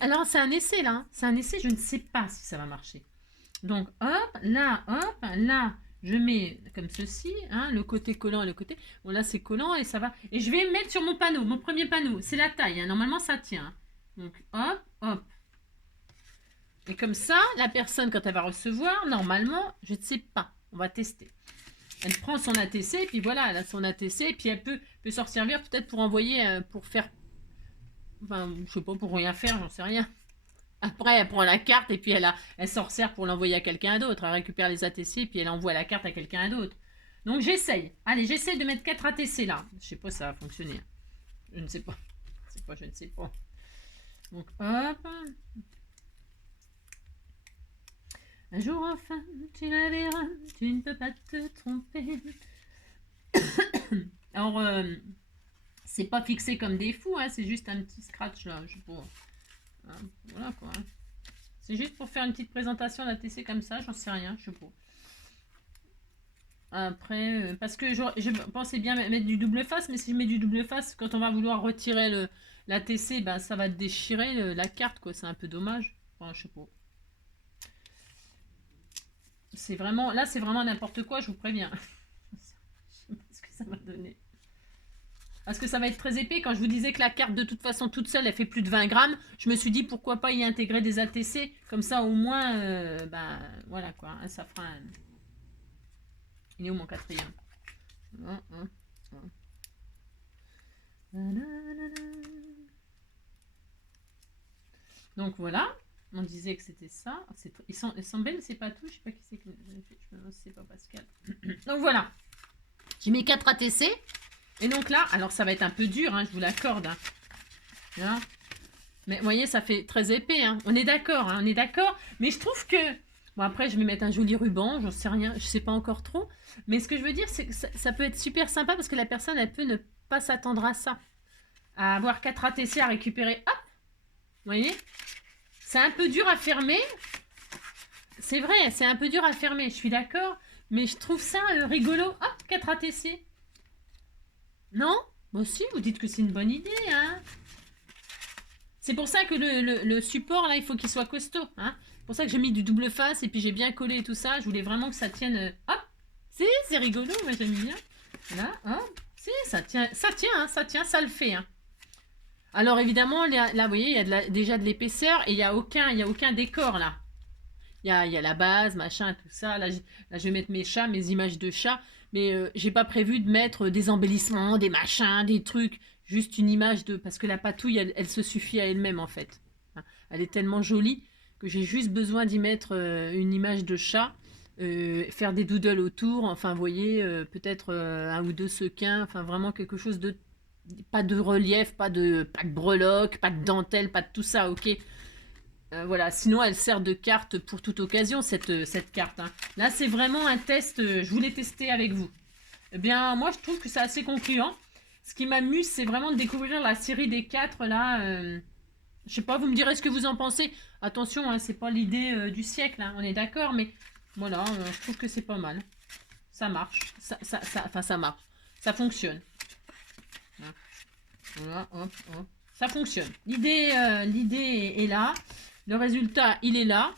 Alors, c'est un essai, là. Hein. C'est un essai, je ne sais pas si ça va marcher. Donc, hop, là, je mets comme ceci, hein, le côté collant et le côté... Bon, là, c'est collant et ça va... Et je vais mettre sur mon panneau, mon premier panneau. C'est la taille, hein. Normalement, ça tient. Donc, hop, hop. Et comme ça, la personne, quand elle va recevoir, normalement, je ne sais pas. On va tester. Elle prend son ATC, et puis voilà, elle a son ATC, et puis elle peut s'en servir peut-être pour envoyer, pour faire... Enfin, je sais pas, pour rien faire, j'en sais rien. Après, elle prend la carte et puis elle s'en sert pour l'envoyer à quelqu'un d'autre. Elle récupère les ATC et puis elle envoie la carte à quelqu'un d'autre. Donc, j'essaye. Allez, j'essaye de mettre 4 ATC là. Je sais pas si ça va fonctionner. Je ne sais pas. Je ne sais pas. Donc, hop. Un jour, enfin, tu la verras. Tu ne peux pas te tromper. Alors, c'est pas fixé comme des fous. Hein, c'est juste un petit scratch là. Je sais pas. Voilà quoi. C'est juste pour faire une petite présentation d'ATC comme ça, j'en sais rien, je sais pas. Après, parce que je pensais bien mettre du double face, mais si je mets du double face, quand on va vouloir retirer l'ATC, ben, ça va déchirer la carte, quoi. C'est un peu dommage. Enfin, je sais pas. C'est vraiment, là, c'est vraiment n'importe quoi, je vous préviens. Je sais pas ce que ça va donner. Parce que ça va être très épais. Quand je vous disais que la carte, de toute façon, toute seule, elle fait plus de 20 grammes, je me suis dit, pourquoi pas y intégrer des ATC. Comme ça, au moins, voilà quoi. Hein, ça fera un... Il est où mon quatrième? Donc voilà. On disait que c'était ça. Ils sont belles, c'est pas tout. Je sais pas qui c'est que... C'est pas Pascal. Donc voilà. J'ai mis 4 ATC. Et donc là, alors ça va être un peu dur, hein, je vous l'accorde. Hein. Mais vous voyez, ça fait très épais. Hein. On est d'accord, hein, on est d'accord. Mais je trouve que... Bon, après, je vais mettre un joli ruban, j'en sais rien, je sais pas encore trop. Mais ce que je veux dire, c'est que ça peut être super sympa parce que la personne, elle peut ne pas s'attendre à ça. À avoir 4 ATC à récupérer. Hop! Vous voyez? C'est un peu dur à fermer. C'est vrai, c'est un peu dur à fermer, je suis d'accord. Mais je trouve ça rigolo. Hop, 4 ATC. Non? Moi aussi, vous dites que c'est une bonne idée, hein? C'est pour ça que le support, là, il faut qu'il soit costaud, hein? C'est pour ça que j'ai mis du double face et puis j'ai bien collé et tout ça. Je voulais vraiment que ça tienne... Hop! Si, c'est rigolo, moi j'aime bien. Là, hop! Si, ça tient, hein, ça tient, ça le fait, hein. Alors évidemment, là, vous voyez, il y a déjà de l'épaisseur et il y a aucun décor là. Il y a la base, machin, tout ça. Là, je vais mettre mes chats, mes images de chats. Mais j'ai pas prévu de mettre des embellissements, des machins, des trucs. Juste une image de... Parce que la patouille, elle se suffit à elle-même, en fait. Hein. Elle est tellement jolie que j'ai juste besoin d'y mettre une image de chat. Faire des doodles autour. Enfin, vous voyez, peut-être un ou deux sequins. Enfin, vraiment quelque chose de... Pas de relief, pas de breloque, pas de dentelle, pas de tout ça, ok. Voilà, sinon elle sert de carte pour toute occasion, cette carte. Hein. Là, c'est vraiment un test, je voulais tester avec vous. Eh bien, moi, je trouve que c'est assez concluant. Ce qui m'amuse, c'est vraiment de découvrir la série des 4, là. Je sais pas, vous me direz ce que vous en pensez. Attention, hein, c'est pas l'idée du siècle, hein, on est d'accord, mais voilà, je trouve que c'est pas mal. Ça marche, enfin, ça marche. Ça fonctionne. Voilà, hop, hop. Ça fonctionne. L'idée est là. Le résultat, il est là.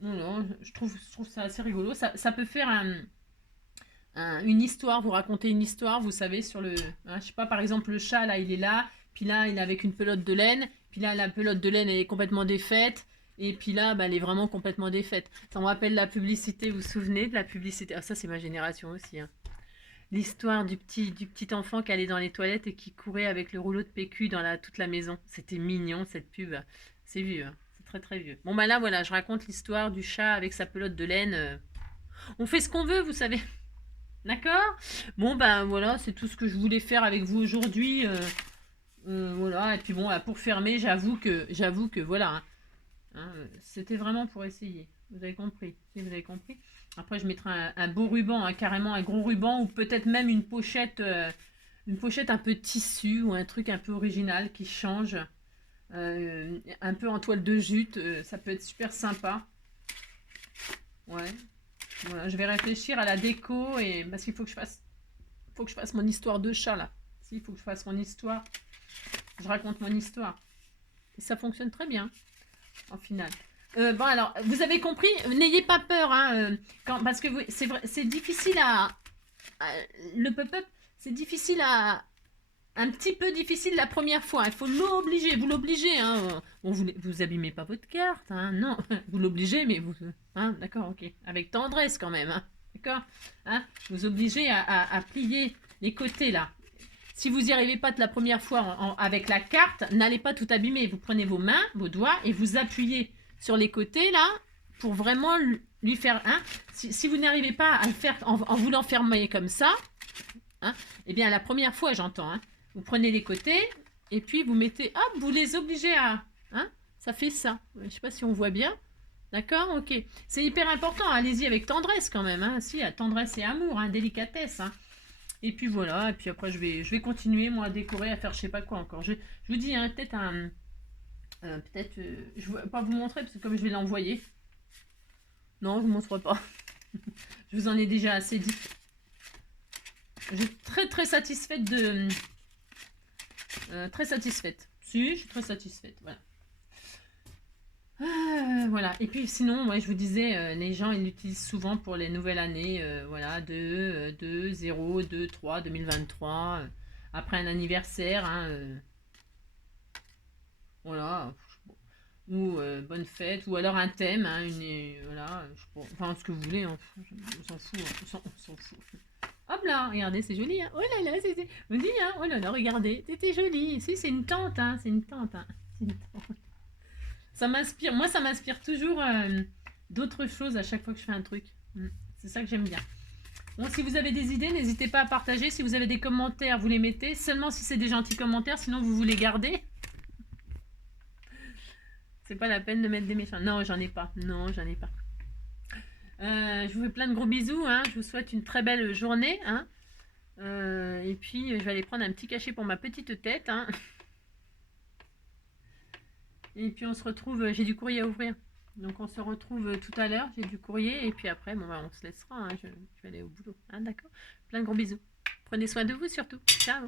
Voilà, je trouve ça assez rigolo. Ça peut faire une histoire, vous racontez une histoire, vous savez, sur le... Hein, je sais pas, par exemple, le chat, là, il est là. Puis là, il est avec une pelote de laine. Puis là, la pelote de laine, elle est complètement défaite. Et puis là, bah, elle est vraiment complètement défaite. Ça me rappelle la publicité, vous vous souvenez de la publicité? Ah, ça, c'est ma génération aussi. Hein. L'histoire du petit enfant qui allait dans les toilettes et qui courait avec le rouleau de PQ dans toute la maison. C'était mignon, cette pub. C'est vieux, hein. C'est très très vieux. Bon, bah là, voilà, je raconte l'histoire du chat avec sa pelote de laine. On fait ce qu'on veut, vous savez. D'accord? Bon, ben voilà, c'est tout ce que je voulais faire avec vous aujourd'hui. Voilà, et puis bon, pour fermer, j'avoue que voilà. Hein, c'était vraiment pour essayer. Vous avez compris? Si vous avez compris. Après, je mettrai un beau ruban, hein, carrément un gros ruban, ou peut-être même une pochette un peu tissu, ou un truc un peu original qui change. Un peu en toile de jute, ça peut être super sympa. Ouais. Voilà, je vais réfléchir à la déco, et parce qu'il faut que je fasse mon histoire de chat là. S'il faut que je fasse mon histoire, je raconte mon histoire. Et ça fonctionne très bien, en final. Bon alors, vous avez compris, n'ayez pas peur, hein, parce que c'est vrai, c'est difficile le pop-up, c'est difficile un petit peu difficile la première fois. Il faut l'obliger, vous l'obligez, hein. Bon, vous abîmez pas votre carte, hein, non, vous l'obligez, mais vous, hein, d'accord, ok, avec tendresse quand même, hein, d'accord, hein, vous obligez à plier les côtés là. Si vous n'y arrivez pas de la première fois avec la carte, n'allez pas tout abîmer. Vous prenez vos mains, vos doigts et vous appuyez sur les côtés là pour vraiment lui faire. Hein, si vous n'arrivez pas à le faire en vous l'enfermez comme ça, hein, eh bien la première fois j'entends. Hein, vous prenez les côtés et puis vous mettez. Hop, vous les obligez à. Hein, ça fait ça. Je ne sais pas si on voit bien. D'accord, ok. C'est hyper important. Allez-y avec tendresse quand même. Hein, si, tendresse et amour, hein, délicatesse. Hein. Et puis voilà, et puis après je vais continuer moi à décorer, à faire je sais pas quoi encore. Je vous dis, hein, peut-être je vais pas vous montrer parce que comme je vais l'envoyer. Non, je vous montre pas. Je vous en ai déjà assez dit. Je suis très très satisfaite de... très satisfaite. Si, je suis très satisfaite, voilà. Voilà, et puis sinon, moi je vous disais, les gens ils l'utilisent souvent pour les nouvelles années, voilà, 2, 0, 2, 3, 2023, après un anniversaire, hein, voilà, ou bonne fête, ou alors un thème, hein, voilà, enfin ce que vous voulez, hein, on s'en fout, hein, on s'en fout. Hop là, regardez, c'est joli, hein, oh là là, vous dites, hein, oh là là, regardez, c'était joli, si c'est une tente, hein, c'est une tente, hein, c'est une tente. Ça m'inspire, moi ça m'inspire toujours d'autres choses à chaque fois que je fais un truc. C'est ça que j'aime bien. Bon, si vous avez des idées, n'hésitez pas à partager. Si vous avez des commentaires, vous les mettez. Seulement si c'est des gentils commentaires, sinon vous les gardez. C'est pas la peine de mettre des méchants. Non, j'en ai pas. Non, j'en ai pas. Je vous fais plein de gros bisous. Hein. Je vous souhaite une très belle journée. Hein. Et puis, je vais aller prendre un petit cachet pour ma petite tête. Hein. Et puis on se retrouve, j'ai du courrier à ouvrir. Donc on se retrouve tout à l'heure, j'ai du courrier. Et puis après, bon, bah, on se laissera, hein, je vais aller au boulot. Hein, d'accord. Plein de gros bisous. Prenez soin de vous surtout. Ciao.